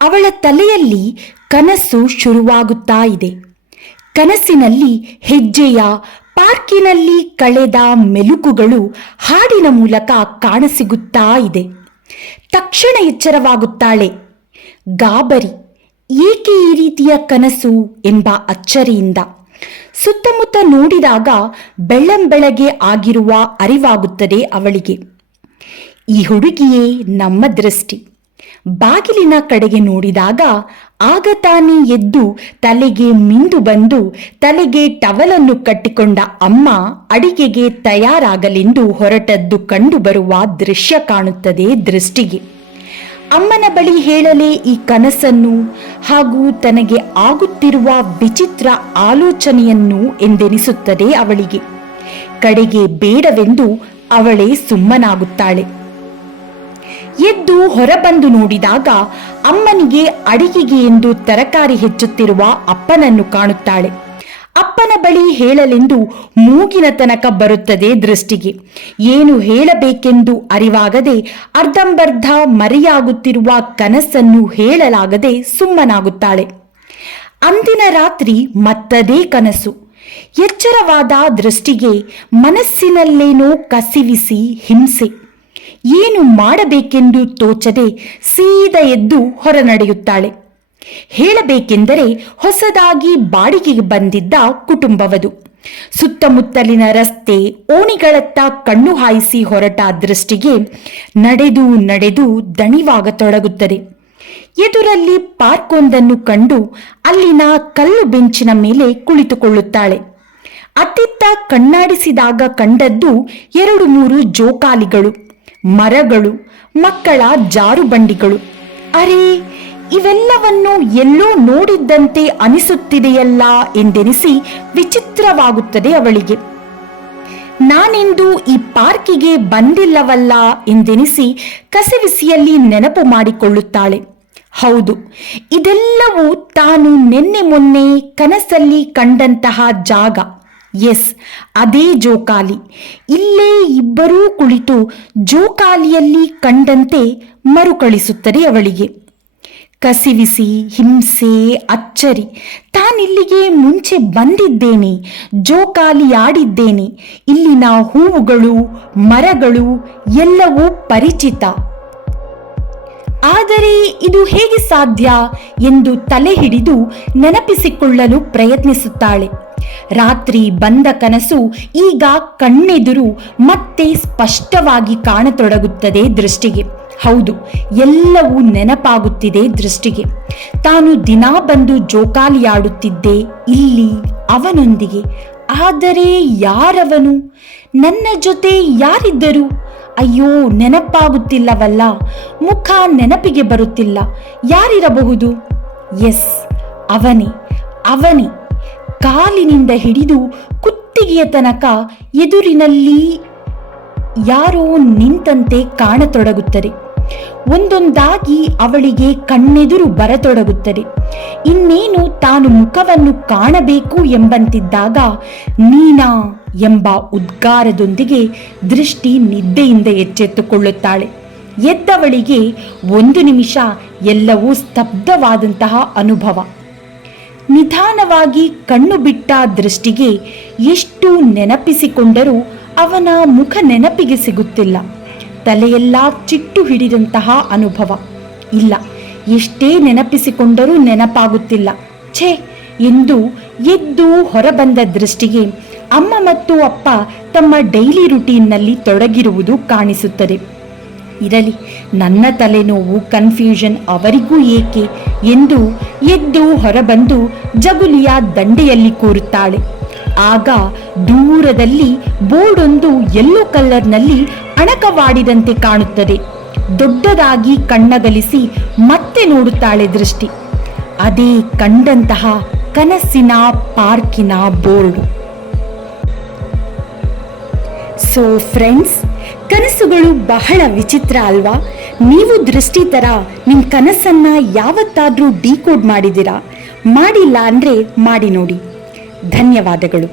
ಅವಳ ತಲೆಯಲ್ಲಿ ಕನಸು ಶುರುವಾಗುತ್ತಾ ಇದೆ. ಕನಸಿನಲ್ಲಿ ಹೆಜ್ಜೆಯ, ಪಾರ್ಕಿನಲ್ಲಿ ಕಳೆದ ಮೆಲುಕುಗಳು ಹಾಡಿನ ಮೂಲಕ ಕಾಣಸಿಗುತ್ತಾ ಇದೆ. ತಕ್ಷಣ ಎಚ್ಚರವಾಗುತ್ತಾಳೆ. ಗಾಬರಿ, ಏಕೆ ಈ ರೀತಿಯ ಕನಸು ಎಂಬ ಅಚ್ಚರಿಯಿಂದ. ಸುತ್ತಮುತ್ತ ನೋಡಿದಾಗ ಬೆಳ್ಳಂಬೆಳಗ್ಗೆ ಆಗಿರುವ ಅರಿವಾಗುತ್ತದೆ ಅವಳಿಗೆ. ಈ ಹುಡುಗಿಯೇ ನಮ್ಮ ದೃಷ್ಟಿ. ಬಾಗಿಲಿನ ಕಡೆಗೆ ನೋಡಿದಾಗ ಆಗ ತಾನೇ ಎದ್ದು ತಲೆಗೆ ಮಿಂದು ಬಂದು ತಲೆಗೆ ಟವಲನ್ನು ಕಟ್ಟಿಕೊಂಡ ಅಮ್ಮ ಅಡಿಗೆಗೆ ತಯಾರಾಗಲೆಂದು ಹೊರಟದ್ದು ಕಂಡುಬರುವ ದೃಶ್ಯ ಕಾಣುತ್ತದೆ ದೃಷ್ಟಿಗೆ. ಅಮ್ಮನ ಬಳಿ ಹೇಳಲೇ ಈ ಕನಸನ್ನು ಹಾಗೂ ತನಗೆ ಆಗುತ್ತಿರುವ ವಿಚಿತ್ರ ಆಲೋಚನೆಯನ್ನು ಎಂದೆನಿಸುತ್ತದೆ ಅವಳಿಗೆ. ಕಡೆಗೆ ಬೇಡವೆಂದು ಅವಳೇ ಸುಮ್ಮನಾಗುತ್ತಾಳೆ. ಎದ್ದು ಹೊರಬಂದು ನೋಡಿದಾಗ ಅಮ್ಮನಿಗೆ ಅಡಿಗೆಗೆ ಎಂದು ತರಕಾರಿ ಹೆಚ್ಚುತ್ತಿರುವ ಅಪ್ಪನನ್ನು ಕಾಣುತ್ತಾಳೆ. ಅಪ್ಪನ ಬಳಿ ಹೇಳಲೆಂದು ಮೂಗಿನ ತನಕ ಬರುತ್ತದೆ ದೃಷ್ಟಿಗೆ. ಏನು ಹೇಳಬೇಕೆಂದು ಅರಿವಾಗದೆ ಅರ್ಧಂಬರ್ಧ ಮರೆಯಾಗುತ್ತಿರುವ ಕನಸನ್ನು ಹೇಳಲಾಗದೆ ಸುಮ್ಮನಾಗುತ್ತಾಳೆ. ಅಂದಿನ ರಾತ್ರಿ ಮತ್ತದೇ ಕನಸು. ಎಚ್ಚರವಾದ ದೃಷ್ಟಿಗೆ ಮನಸ್ಸಿನಲ್ಲೇನೋ ಕಸಿವಿಸಿ ಹಿಂಸೆ. ಏನು ಮಾಡಬೇಕೆಂದು ತೋಚದೆ ಸೀದಾ ಎದ್ದು ಹೊರ ನಡೆಯುತ್ತಾಳೆ. ಹೇಳಬೇಕೆಂದರೆ ಹೊಸದಾಗಿ ಬಾಡಿಗೆಗೆ ಬಂದಿದ್ದ ಕುಟುಂಬವದು. ಸುತ್ತಮುತ್ತಲಿನ ರಸ್ತೆ, ಓಣಿಗಳತ್ತ ಕಣ್ಣು ಹಾಯಿಸಿ ಹೊರಟ ದೃಷ್ಟಿಗೆ ನಡೆದು ನಡೆದು ದಣಿವಾಗತೊಡಗುತ್ತದೆ. ಎದುರಲ್ಲಿ ಪಾರ್ಕ್ ಒಂದನ್ನು ಕಂಡು ಅಲ್ಲಿನ ಕಲ್ಲು ಬೆಂಚಿನ ಮೇಲೆ ಕುಳಿತುಕೊಳ್ಳುತ್ತಾಳೆ. ಅತ್ತಿತ್ತ ಕಣ್ಣಾಡಿಸಿದಾಗ ಕಂಡದ್ದು 2-3 ಜೋಕಾಲಿಗಳು, ಮರಗಳು, ಮಕ್ಕಳ ಜಾರುಬಂಡಿಗಳು. ಅರೇ, ಇವೆಲ್ಲವನ್ನು ಎಲ್ಲೋ ನೋಡಿದ್ದಂತೆ ಅನಿಸುತ್ತಿದೆಯಲ್ಲ ಎಂದೆನಿಸಿ ವಿಚಿತ್ರವಾಗುತ್ತದೆ ಅವಳಿಗೆ. ನಾನೆಂದು ಈ ಪಾರ್ಕಿಗೆ ಬಂದಿಲ್ಲವಲ್ಲ ಎಂದೆನಿಸಿ ಕಸವಿಸಿಯಲ್ಲಿ ನೆನಪು ಮಾಡಿಕೊಳ್ಳುತ್ತಾಳೆ. ಹೌದು, ಇದೆಲ್ಲವೂ ತಾನು ನಿನ್ನೆ ಮೊನ್ನೆ ಕನಸಲ್ಲಿ ಕಂಡಂತಹ ಜಾಗ. ಎಸ್, ಅದೇ ಜೋಕಾಲಿ. ಇಲ್ಲೇ ಇಬ್ಬರೂ ಕುಳಿತು ಜೋಕಾಲಿಯಲ್ಲಿ ಕಂಡಂತೆ ಮರುಕಳಿಸುತ್ತದೆ ಅವಳಿಗೆ. ಕಸಿವಿಸಿ, ಹಿಂಸೆ, ಅಚ್ಚರಿ. ತಾನಿಲ್ಲಿಗೆ ಮುಂಚೆ ಬಂದಿದ್ದೇನೆ, ಜೋಕಾಲಿ ಆಡಿದ್ದೇನೆ, ಇಲ್ಲಿನ ಹೂವುಗಳು, ಮರಗಳು ಎಲ್ಲವೂ ಪರಿಚಿತ. ಆದರೆ ಇದು ಹೇಗೆ ಸಾಧ್ಯ ಎಂದು ತಲೆ ಹಿಡಿದು ನೆನಪಿಸಿಕೊಳ್ಳಲು ಪ್ರಯತ್ನಿಸುತ್ತಾಳೆ. ರಾತ್ರಿ ಬಂದ ಕನಸು ಈಗ ಕಣ್ಣೆದುರು ಮತ್ತೆ ಸ್ಪಷ್ಟವಾಗಿ ಕಾಣತೊಡಗುತ್ತದೆ ದೃಷ್ಟಿಗೆ. ಹೌದು, ಎಲ್ಲವೂ ನೆನಪಾಗುತ್ತಿದೆ ದೃಷ್ಟಿಗೆ. ತಾನು ದಿನಾ ಬಂದು ಜೋಕಾಲಿ ಆಡುತ್ತಿದ್ದೆ ಇಲ್ಲಿ ಅವನೊಂದಿಗೆ. ಆದರೆ ಯಾರವನು? ನನ್ನ ಜೊತೆ ಯಾರಿದ್ದರು? ಅಯ್ಯೋ, ನೆನಪಾಗುತ್ತಿಲ್ಲವಲ್ಲ. ಮುಖ ನೆನಪಿಗೆ ಬರುತ್ತಿಲ್ಲ. ಯಾರಿರಬಹುದು? ಎಸ್, ಅವನೇ. ಕಾಲಿನಿಂದ ಹಿಡಿದು ಕುತ್ತಿಗೆಯ ತನಕ ಎದುರಿನಲ್ಲಿ ಯಾರೋ ನಿಂತಂತೆ ಕಾಣತೊಡಗುತ್ತದೆ. ಒಂದೊಂದಾಗಿ ಅವಳಿಗೆ ಕಣ್ಣೆದುರು ಬರತೊಡಗುತ್ತದೆ. ಇನ್ನೇನು ತಾನು ಮುಖವನ್ನು ಕಾಣಬೇಕು ಎಂಬಂತಿದ್ದಾಗ ನೀನಾ ಎಂಬ ಉದ್ಗಾರದೊಂದಿಗೆ ದೃಷ್ಟಿ ನಿದ್ದೆಯಿಂದ ಎಚ್ಚೆತ್ತುಕೊಳ್ಳುತ್ತಾಳೆ. ಎದ್ದವಳಿಗೆ 1 ನಿಮಿಷ ಎಲ್ಲವೂ ಸ್ತಬ್ಧವಾದಂತಹ ಅನುಭವ. ನಿಧಾನವಾಗಿ ಕಣ್ಣು ಬಿಟ್ಟ ದೃಷ್ಟಿಗೆ ಎಷ್ಟು ನೆನಪಿಸಿಕೊಂಡರೂ ಅವನ ಮುಖ ನೆನಪಿಗೆ ಸಿಗುತ್ತಿಲ್ಲ. ತಲೆಯೆಲ್ಲ ಚಿಟ್ಟು ಹಿಡಿದಂತಹ ಅನುಭವ. ಇಲ್ಲ, ಎಷ್ಟೇ ನೆನಪಿಸಿಕೊಂಡರೂ ನೆನಪಾಗುತ್ತಿಲ್ಲ. ಛೇ ಎಂದು ಎದ್ದು ಹೊರಬಂದ ದೃಷ್ಟಿಗೆ ಅಮ್ಮ ಮತ್ತು ಅಪ್ಪ ತಮ್ಮ ಡೈಲಿ ರುಟೀನ್ನಲ್ಲಿ ತೊಡಗಿರುವುದು ಕಾಣಿಸುತ್ತದೆ. ಇರಲಿ, ನನ್ನ ತಲೆನೋವು, ಕನ್ಫ್ಯೂಷನ್ ಅವರಿಗೂ ಏಕೆ ಎಂದು ಎದ್ದು ಹೊರಬಂದು ಜಗುಲಿಯ ದಂಡೆಯಲ್ಲಿ ಕೂರುತ್ತಾಳೆ. ಆಗ ದೂರದಲ್ಲಿ ಬೋರ್ಡೊಂದು ಯೆಲ್ಲೋ ಕಲರ್ನಲ್ಲಿ ಅಣಕವಾಡಿದಂತೆ ಕಾಣುತ್ತದೆ. ದೊಡ್ಡದಾಗಿ ಕಣ್ಣಗಲಿಸಿ ಮತ್ತೆ ನೋಡುತ್ತಾಳೆ ದೃಷ್ಟಿ. ಅದೇ ಕಂಡಂತಹ ಕನಸಿನ ಪಾರ್ಕಿನ ಬೋರ್ಡು. ಸೊ ಫ್ರೆಂಡ್ಸ್, ಕನಸುಗಳು ಬಹಳ ವಿಚಿತ್ರ ಅಲ್ವಾ? ನೀವು ದೃಷ್ಟಿ ಥರ ನಿಮ್ಮ ಕನಸನ್ನು ಯಾವತ್ತಾದರೂ ಡಿಕೋಡ್ ಮಾಡಿದ್ದೀರಾ? ಮಾಡಿಲ್ಲ ಅಂದರೆ ಮಾಡಿ ನೋಡಿ. ಧನ್ಯವಾದಗಳು.